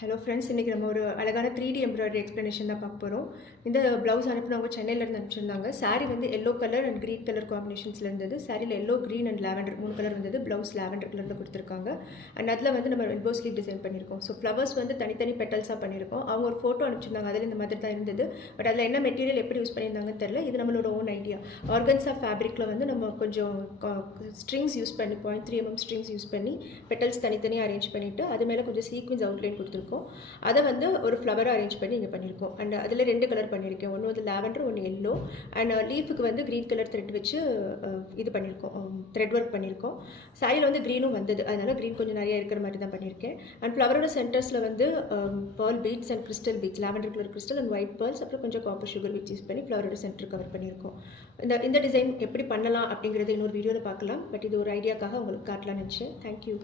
Hello friends, இன்றைக்கி நம்ம ஒரு அழகான 3D எம்ப்ராய்டரி எக்ஸ்ப்ளனேஷன் தான் பார்க்க போகிறோம். இந்த ப்ளவுஸ் அனுப்புனவங்க சென்னையிலேருந்து அனுப்பிச்சிருந்தாங்க. சாரீ வந்து yellow colour and green colour காம்பினேஷன்ஸில் இருந்தது. சாரியில் yellow, green and lavender 3 colour இருந்தது. ப்ளவுஸ் லாவெண்டர் கலரில் கொடுத்துருக்காங்க. அண்ட் அதில் வந்து நம்ம எல்போ ஸ்லீவ் டிசைன் பண்ணியிருக்கோம். ஸோ ஃப்ளவர்ஸ் வந்து தனித்தனி பெட்டல்ஸாக பண்ணியிருக்கோம். அவங்க ஒரு ஃபோட்டோ அனுப்பிச்சிருந்தாங்க, அதில் இந்த மாதிரி தான் இருந்தது. பட் அதில் என்ன மெட்டீரியல் எப்படி யூஸ் பண்ணியிருந்தாங்கன்னு தெரியல. இது நம்மளோட ஓன் ஐடியா. ஆர்கன்ஸா ஃபேப்ரிக்கில் வந்து நம்ம கொஞ்சம் ஸ்ட்ரிங்ஸ் யூஸ் பண்ணி 0.3 mm ஸ்ட்ரிங்ஸ் யூஸ் பண்ணி பெட்டல்ஸ் தனித்தனியாக அரேஞ்ச் பண்ணிவிட்டு அது மேலே கொஞ்சம் சீக்வன்ஸ் அவுட்லைன் கொடுத்துருக்கோம். அதை வந்து ஒரு ஃப்ளவராக அரேஞ்ச் பண்ணி இங்கே பண்ணியிருக்கோம். அண்ட் அதில் 2 கலர் பண்ணியிருக்கேன். ஒன்று வந்து லாவெண்டர், ஒன்று எல்லோ. அண்ட் லீஃபுக்கு வந்து க்ரீன் கலர் த்ரெட் வச்சு இது பண்ணியிருக்கோம், த்ரெட் ஒர்க் பண்ணியிருக்கோம். சாரியில் வந்து க்ரீனும் வந்தது, அதனால் க்ரீன் கொஞ்சம் நிறைய இருக்கிற மாதிரி தான் பண்ணியிருக்கேன். அண்ட் ஃப்ளவரோட சென்டர்ஸில் வந்து pearl beads and crystal beads, lavender colour crystal and white pearls, அப்புறம் கொஞ்சம் காப்பர் சுகர் பீட்ஸ் யூஸ் பண்ணி ஃப்ளவரோட சென்டர் கவர் பண்ணியிருக்கோம். இந்த டிசைன் எப்படி பண்ணலாம் அப்படிங்கிறது இன்னொரு வீடியோவில் பார்க்கலாம். பட் இது ஒரு ஐடியாக்காக உங்களுக்கு காட்டலாம்னு நினச்சேன். தேங்க்யூ.